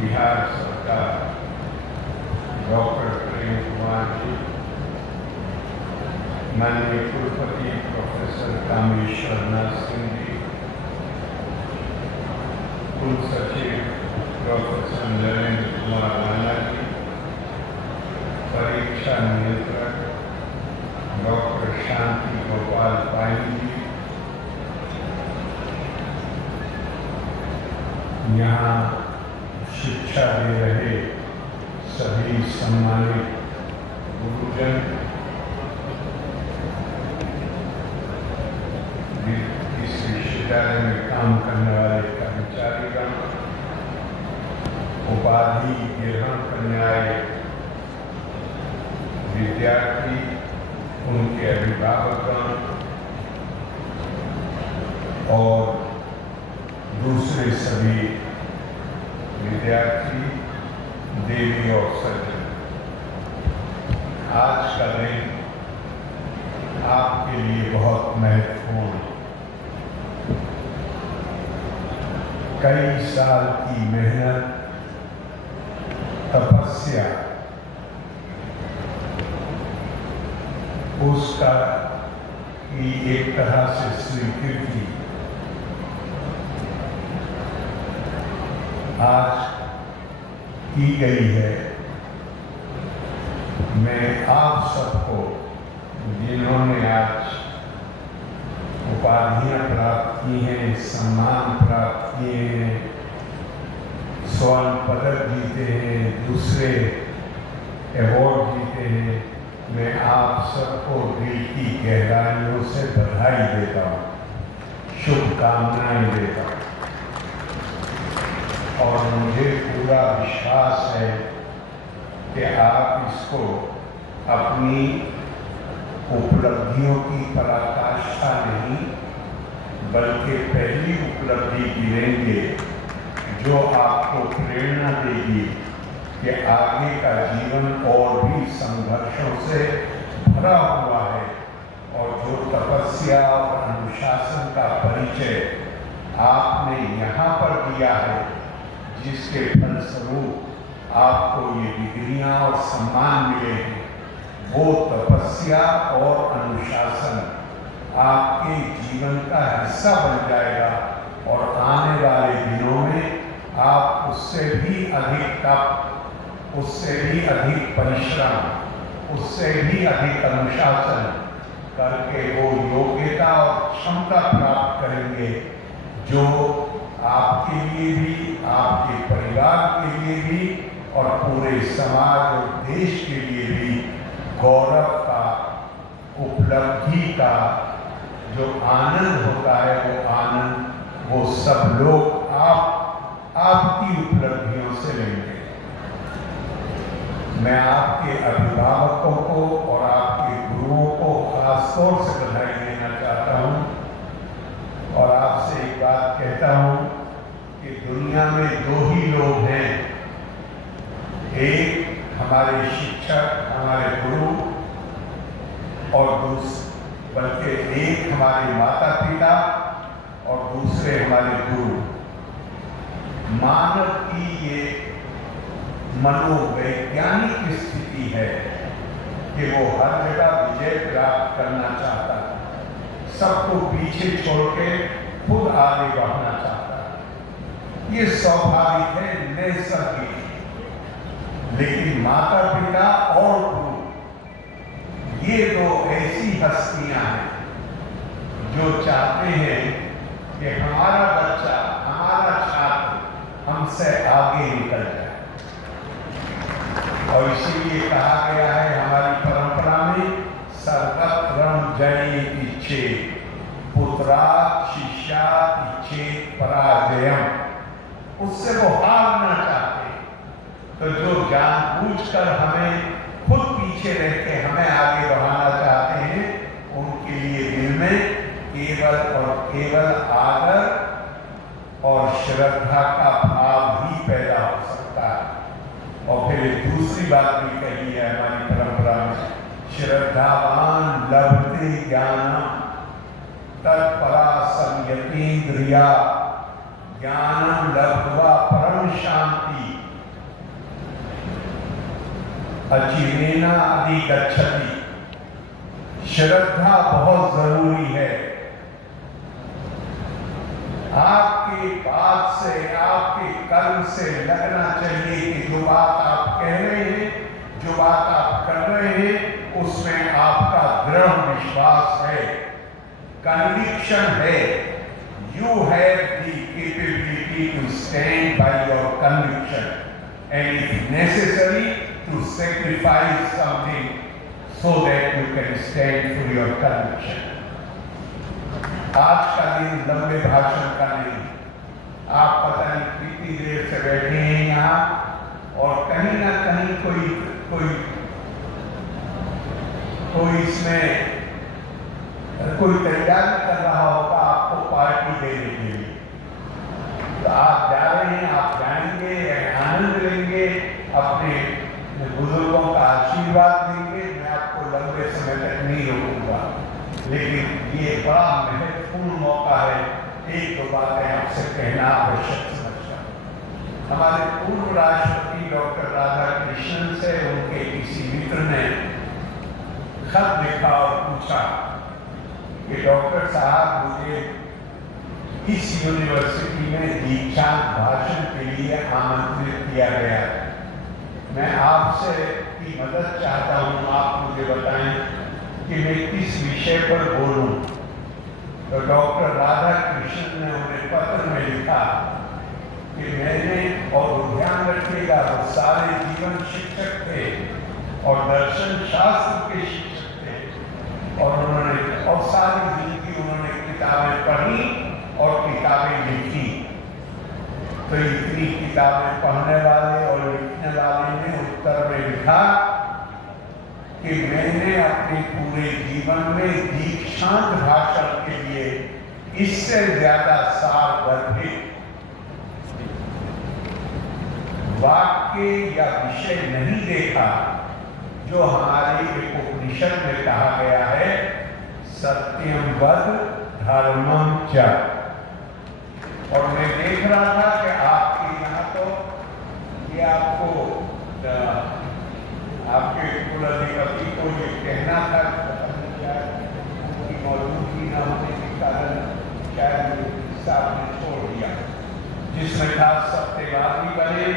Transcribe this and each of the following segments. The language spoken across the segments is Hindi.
बिहार सरकार डॉक्टर प्रेम कुमार जी, माननीय कुलपति प्रोफेसर कामेश्वर नाथ सिंह जी, कुल सचिव प्रोफेसर नरेंद्र कुमार राणा जी, परीक्षा नियंत्रक डॉक्टर शांति गोपाल पाई जी, यहाँ शिक्षा दे रहे सभी सम्मानित गुरुजन, इस विश्वविद्यालय में काम करने वाले कर्मचारीगण, उपाधि ग्रहण करने आए विद्यार्थी, उनके अभिभावकगण और दूसरे सभी विद्यार्थी, देवी और सज्जन, आज का दिन आपके लिए बहुत महत्वपूर्ण, कई साल की मेहनत, तपस्या, उसका की एक तरह से स्वीकृति आज की गई है। मैं आप सबको, जिन्होंने आज उपाधियां प्राप्त की हैं, सम्मान प्राप्त किए हैं, स्वर्ण पदक जीते हैं, दूसरे अवार्ड जीते हैं, मैं आप सबको दिल की गहराइयों से बधाई देता हूँ, शुभकामनाएं देता हूँ। और मुझे पूरा विश्वास है कि आप इसको अपनी उपलब्धियों की पराकाष्ठा नहीं, बल्कि पहली उपलब्धि गिनेंगे जो आपको प्रेरणा देगी कि आगे का जीवन और भी संघर्षों से भरा हुआ है, और जो तपस्या और अनुशासन का परिचय आपने यहाँ पर दिया है, जिसके फलस्वरूप आपको ये डिग्रियां और सम्मान मिले हैं, वो तपस्या और अनुशासन आपके जीवन का हिस्सा बन जाएगा, और आने वाले दिनों में आप उससे भी अधिक तप, उससे भी अधिक परिश्रम, उससे भी अधिक अनुशासन करके वो योग्यता और क्षमता प्राप्त करेंगे जो आपके लिए भी, आपके परिवार के लिए भी और पूरे समाज और देश के लिए भी गौरव का, उपलब्धि का जो आनंद होता है, वो आनंद वो सब लोग आपकी उपलब्धियों से लेंगे। मैं आपके अभिभावकों को और आपके गुरुओं को खासतौर से बधाई देना चाहता हूँ, और आपसे एक बात कहता हूँ कि दुनिया में दो ही लोग हैं, एक हमारे शिक्षक, हमारे गुरु, और बल्कि एक हमारे माता पिता और दूसरे हमारे गुरु। मानव की ये मनोवैज्ञानिक स्थिति है कि वो हर जगह विजय प्राप्त करना चाहता है, सबको पीछे छोड़ के खुद आगे बढ़ना चाहता है। ये स्वाभाविक है, नैसर्गिक। लेकिन माता पिता और गुरु, ये दो ऐसी हस्तियां हैं जो चाहते हैं कि हमारा बच्चा, हमारा छात्र हमसे आगे निकल जाए। और इसीलिए कहा गया है हमारी परंपरा में, सर्वत्रम जयेति चेत् पुत्रात् शिष्यात् इच्छेत् पराजयम्। उससे वो हारना चाहते हैं, तो जो जानबूझकर हमें खुद पीछे रहकर हमें आगे बढ़ाना चाहते हैं, उनके लिए दिल में केवल और केवल आदर और श्रद्धा का भाव ही पैदा हो सकता है। और फिर एक दूसरी बात भी कही है हमारी परंपरा में, श्रद्धावान लभते ज्ञानम तत्परा संयतीन्द्रिया ज्ञानम लब्ध्वा परम शांति अचिरेना अधिगच्छति। श्रद्धा बहुत जरूरी है। आपकी बात से, आपके कर्म से लगना चाहिए कि जो बात आप कह रहे हैं, जो बात आप कर रहे हैं, उसमें आपका दृढ़ विश्वास है, कन्विक्शन है। You have the capability to stand by your conviction and if necessary to sacrifice something so that you can stand for your conviction. आज का दिन लंबे भाषण का नहीं। आप पता नहीं कितनी देर से बैठे हैं यहाँ और कहीं ना कहीं कोई इसमें कोई तैयारी कर रहा होगा आपको पार्टी देने के लिए। तो आप जा रहे हैं, आप जाएंगे, आनंद लेंगे, अपने बुजुर्गों का आशीर्वाद लेंगे। मैं आपको लंबे समय तक नहीं रोकूंगा, लेकिन ये बड़ा महत्वपूर्ण मौका है। एक दो बातें आपसे कहना आवश्यक समझता हूँ। हमारे पूर्व राष्ट्रपति डॉक्टर राधाकृष्णन से उनके किसी मित्र ने खत लिखा और पूछा कि डॉक्टर साहब, मुझे इस यूनिवर्सिटी में दीक्षांत भाषण के लिए आमंत्रित किया गया। मैं आपसे की मदद चाहता हूँ, आप मुझे बताएं कि मैं किस विषय पर बोलूं। तो डॉक्टर राधाकृष्णन ने उन्हें पत्र में लिखा कि मैंने, और ध्यान रखिएगा वो सारे जीवन शिक्षक थे और दर्शन शास्त्र के शिक्षक थे, और उन्होंने और सारी जिंदगी उन्होंने किताबें पढ़ी और किताबें लिखी। तो इतनी किताबें पढ़ने वाले और लिखने वाले ने उत्तर में लिखा कि मैंने अपने पूरे जीवन में दीक्षांत भाषण के लिए इससे ज्यादा सारगर्भित वाक्य या विषय नहीं देखा जो हमारी एक उपनिषद में कहा गया है, सत्यम वद धर्मम च। और मैं देख रहा था कि आपके यहाँ तो ये आपको आपके कुलाधिपति को ये कहना था कि मौजूदगी न होने के कारण शायद साहब ने छोड़ दिया, जिसमें था सत्यवादी बने,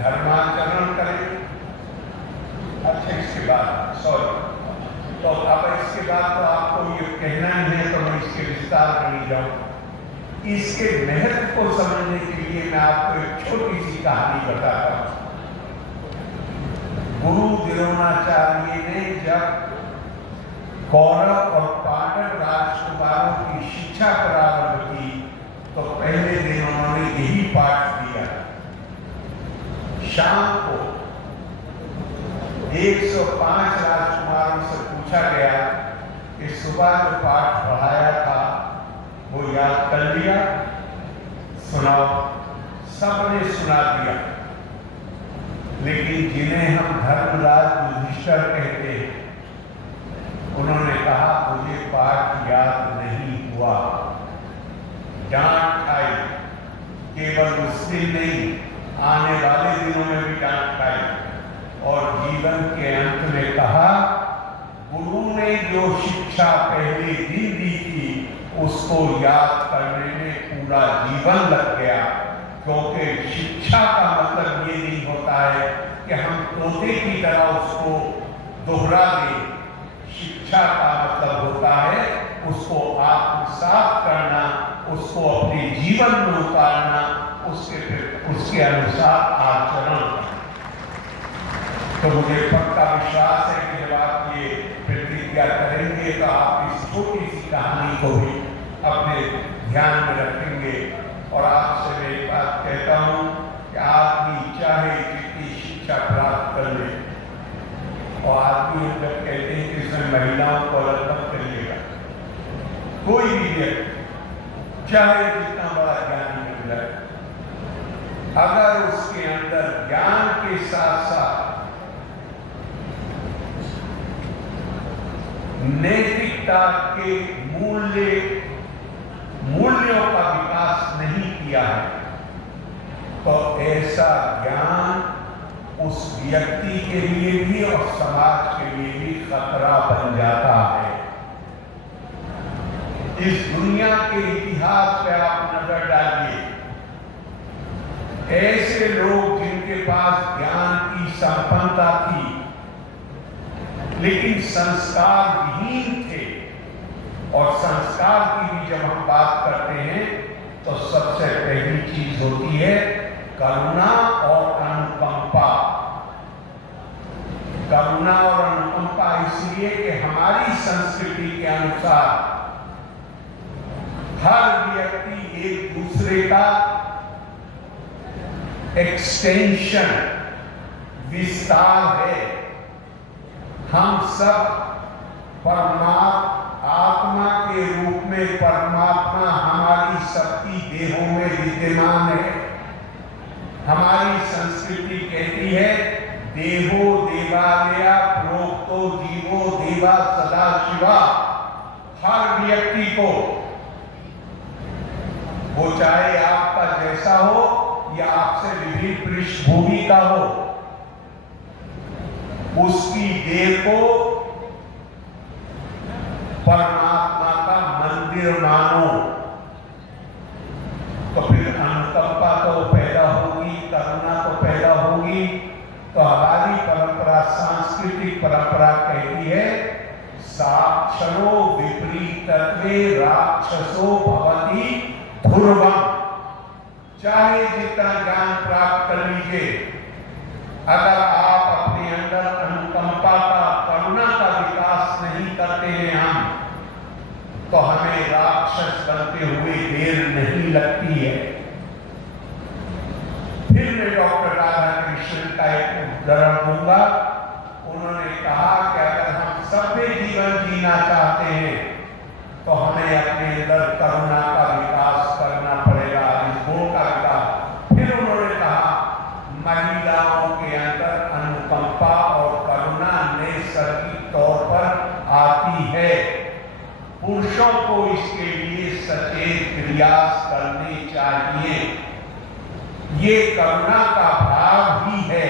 धर्माचरण करें। अच्छा, इसके बाद तो अब इसके बाद तो आपको ये कहना ही है, तो मैं इसके विस्तार में नहीं जाऊं। इसके महत्व को समझने के लिए मैं आपको एक छोटी सी कहानी बताता हूं। गुरु द्रोणाचार्य ने जब कौरव और पांडव राजकुमारों की शिक्षा प्रारंभ की तो पहले दिन उन्होंने यही पाठ दिया। शाम को 105 राजकुमारों से पूछा गया कि सुबह जो पाठ पढ़ाया था वो याद कर लिया? सुनाओ। सबने सुना दिया, लेकिन जिन्हें हम धर्मराज युधिष्ठिर कहते हैं, उन्होंने कहा मुझे पाठ याद नहीं हुआ। डांट खाई, केवल उस दिन नहीं, आने वाले दिनों में भी डांट खाई, और जीवन के अंत में कहा गुरु ने जो शिक्षा पहले दिन दी थी उसको याद करने में पूरा जीवन लग गया। क्योंकि शिक्षा का मतलब ये नहीं होता है कि हम तोते की तरह उसको दोहरा दें। शिक्षा का मतलब होता है उसको आत्मसात करना, उसको अपने जीवन में उतारना, उसके अनुसार आचरण करना। तो मुझे पक्का विश्वास है कि जब आप ये प्रतिज्ञा करेंगे तो आप इस छोटी सी कहानी को भी अपने ध्यान में रखेंगे। और आपसे मैं एक बात कहता हूँ कि आदमी चाहे जितनी शिक्षा प्राप्त कर ले, और आदमी जब कहते हैं कि इसमें महिलाओं को अलग मत करिएगा, कोई भी व्यक्ति चाहे जितना बड़ा ज्ञानी बन जाए, अगर उसके अंदर ज्ञान के साथ साथ नैतिकता के मूल्यों का विकास नहीं किया है, तो ऐसा ज्ञान उस व्यक्ति के लिए भी और समाज के लिए भी खतरा बन जाता है। इस दुनिया के इतिहास पे आप नजर डालिए, ऐसे लोग जिनके पास ज्ञान की संपन्नता थी लेकिन संस्कार विहीन थे, और संस्कार की भी जब हम बात करते हैं तो सबसे पहली चीज होती है करुणा और अनुकंपा। करुणा और अनुकंपा इसलिए कि हमारी संस्कृति के अनुसार हर व्यक्ति एक दूसरे का एक्सटेंशन, विस्तार है। हम सब आत्मा के रूप में परमात्मा हमारी सबकी देहों में विद्यमान है। हमारी संस्कृति कहती है देहो देवालया प्रोक्तो जीवो देवा सदा शिवा। हर व्यक्ति को, वो चाहे आपका जैसा हो या आपसे विभिन्न पृष्ठभूमि का हो, उसकी देह को परमात्मा का मंदिर मानो। तो फिर अनुकंपा तो पैदा होगी, करुणा तो पैदा होगी। तो हमारी परंपरा, सांस्कृतिक परंपरा कहती है साक्षरो विपरीतत्वे राक्षसो भवति ध्रुवम्। चाहे जितना ज्ञान प्राप्त कर लीजिए, अगर आप अपने अंदर अनुकंपा का, करुणा का विकास नहीं करते हैं हम, तो हमें राक्षस बनते हुए देर नहीं लगती है। फिर मैं डॉक्टर राधाकृष्णन का एक उदाहरण दूंगा। उन्होंने कहा कि अगर हम सभ्य जीवन जीना चाहते हैं तो हमें अपने अंदर करुणा का विकास करना पड़ेगा, इस गुण का विकास। फिर उन्होंने कहा महिलाओं के अंदर अनुकंपा और करुणा नैसर्गिक तौर पर आती है। पुरुषों को इसके लिए सचेत प्रयास करने चाहिए। ये करुणा का भाव ही है।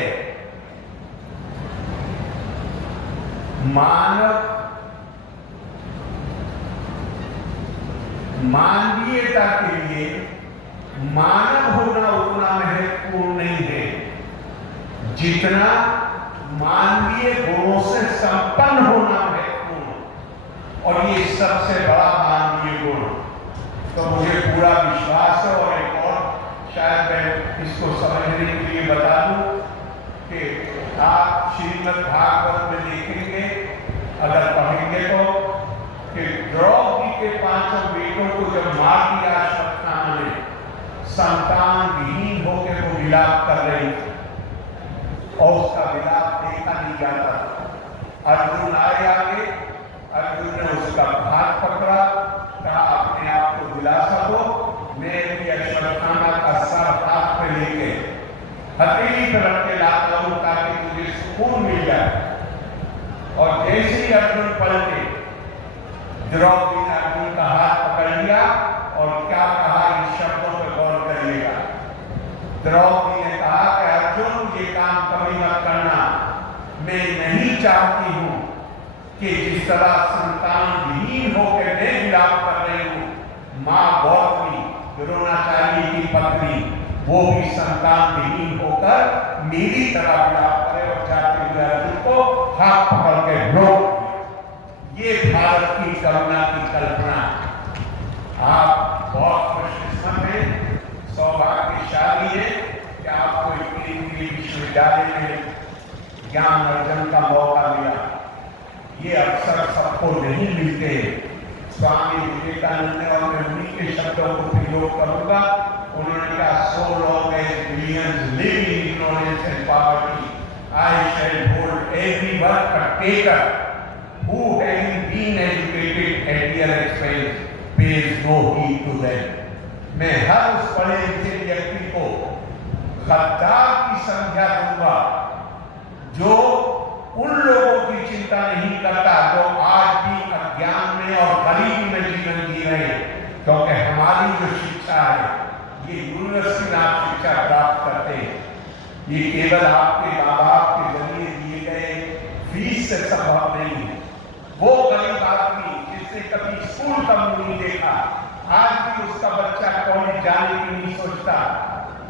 मानवीयता के लिए मानव होना उतना महत्वपूर्ण नहीं है जितना मानवीय गुणों से संपन्न होना महत्वपूर्ण, और ये सबसे बड़ा मानवीय गुण। तो मुझे पूरा विश्वास है, और एक और शायद मैं इसको समझने के लिए बता दूं कि आप श्रीमद् भागवत में देखेंगे, अगर पढ़ेंगे तो, कि द्रौपदी के 5 बेटों को जब मार दिया अश्वत्थामा ने, संतान विहीन होकर वो विलाप कर रही थी और उसका विलाप देखा नहीं जाता। अर्जुन आए आगे, अर्जुन ने उसका हाथ पकड़ा, कहा अपने आप को दिलासा दो, मैं भी अश्वत्थामा का सर हाथ पे लेके हथेली पर रख के लाता हूं ताकि तुझे सुकून मिल जाए। और जैसे ही अर्जुन पलटे, द्रौपदी ने अर्जुन का हाथ पकड़ लिया और क्या कहा, इन शब्दों पर गौर करिएगा। द्रौपदी ने कहा कि अर्जुन ये काम कभी मत करना, मैं नहीं चाहती हूं कि जिस तरह संतान विहीन होकर मैं विलाप कर रही हूं, मां गौतमी द्रोणाचार्य की पत्नी, वो भी संतान विहीन होकर मेरी तरह विलाप करे। और जाते हुए अर्जुन को हाथ पकड़ के रोक। ये भारत की करुणा की कल्पना। आप बहुत खुशकिस्मत हैं, सौभाग्यशाली हैं कि आपको केंद्रीय विश्वविद्यालय में ज्ञान अर्जन का मौका मिला। ये अवसर सबको नहीं मिलते। स्वामी विवेकानंद ने, और मैं उन्हीं के शब्दों को प्रयोग करूंगा, उन्होंने कहा so long as billions live in ignorance and poverty, I shall hold everyone a taker who having been educated at their expense pays no heed to them. मैं हर उस पढ़े लिखे व्यक्ति को गद्दार की संज्ञा दूंगा जो उन लोगों की चिंता नहीं करता जो आज भी अज्ञान में और गरीबी में जीवन जी रहे हैं। क्योंकि हमारी जो शिक्षा है, ये यूनिवर्सिटी में आप शिक्षा प्राप्त करते हैं, ये केवल आपके माँ बाप के जरिए दिए गए फीस से संभव नहीं है। वो गरीब आदमी जिसने कभी स्कूल का मुंह नहीं देखा, आज भी उसका बच्चा कॉलेज जाने की नहीं सोचता,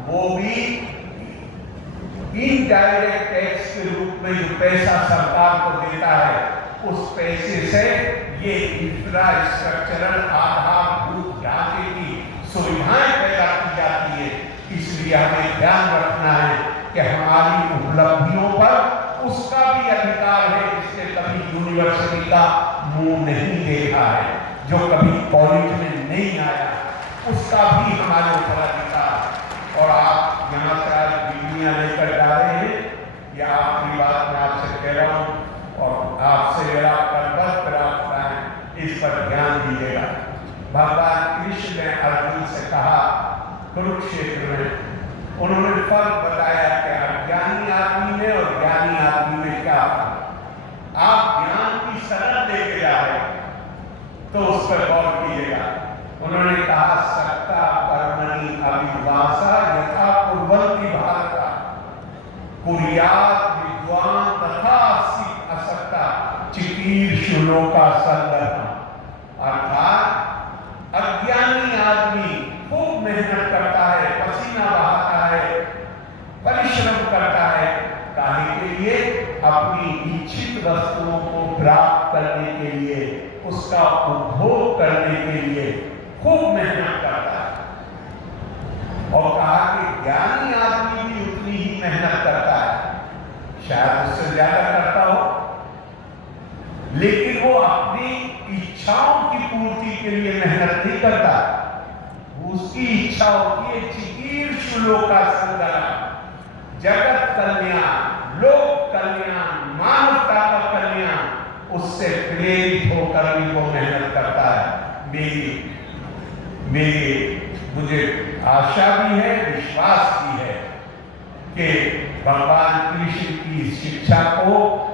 वो भी इनडायरेक्ट टैक्स के रूप में जो पैसा सरकार को देता है, उस पैसे से ये इंफ्रास्ट्रक्चरल आधारभूत ढांचे की सुविधाएं पैदा की जाती है। इसलिए हमें ध्यान रखना है कि हमारी उपलब्धियों पर उसका भी अधिकार है जिसने कभी यूनिवर्सिटी का मुंह नहीं देखा है, जो कभी कॉलेज में नहीं आया, उसका भी हमारे ऊपर अधिकार। और आप यहाँ से आज डिग्रियां लेकर जा रहे हैं, यह आखिरी बात मैं आपसे कह रहा हूँ, और आपसे मेरा करबत प्रार्थना है, इस पर ध्यान दीजिएगा। भगवान कृष्ण ने अर्जुन से कहा कुरुक्षेत्र में, उन्होंने फर्क बताया कि अज्ञानी आदमी में और ज्ञानी आदमी में क्या फर्क। आप ज्ञान की सनद लेके जा रहे तो उस पर गौर कीजिएगा। उन्होंने कहा सक्ता कर्मणि अभिवासा यथा कुर्वन्ति भारता कुर्यात् विद्वान तथा असक्ता चिकीर्षु लोका संदर्भ। अर्थात अज्ञानी आदमी खूब मेहनत करता है, पसीना बहाता है, परिश्रम करता है, काहे के लिए? अपनी इच्छित वस्तुओं को प्राप्त करने के लिए, उसका उपभोग करने के लिए खूब मेहनत करता है। और कहा कि ज्ञानी आदमी भी उतनी ही मेहनत करता है, शायद उससे ज्यादा करता हो, लेकिन वो अपनी इच्छाओं की पूर्ति के लिए मेहनत नहीं करता। उसकी इच्छा होती है चिकीर्षु लोका संग्रह, जगत कल्याण, लोक कल्याण, मानवता का कल्याण, उससे प्रेरित होकर भी वो मेहनत करता है। मुझे आशा भी है, विश्वास भी है कि भगवान कृष्ण की शिक्षा को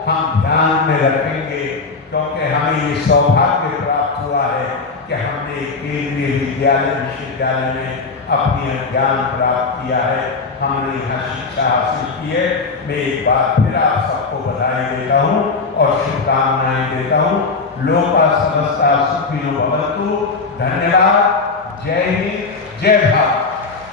हम ध्यान में रखेंगे, क्योंकि हमें ये सौभाग्य प्राप्त हुआ है कि हमने केंद्रीय विश्वविद्यालय में अपनी ज्ञान प्राप्त किया है, हमने यहाँ शिक्षा हासिल की है। मैं एक बार फिर आप सबको बधाई देता हूँ और शुभकामनाएं देता हूँ। लोका समस्ता सुखिनो भवन्तु। धन्यवाद। जय हिंद, जय भारत।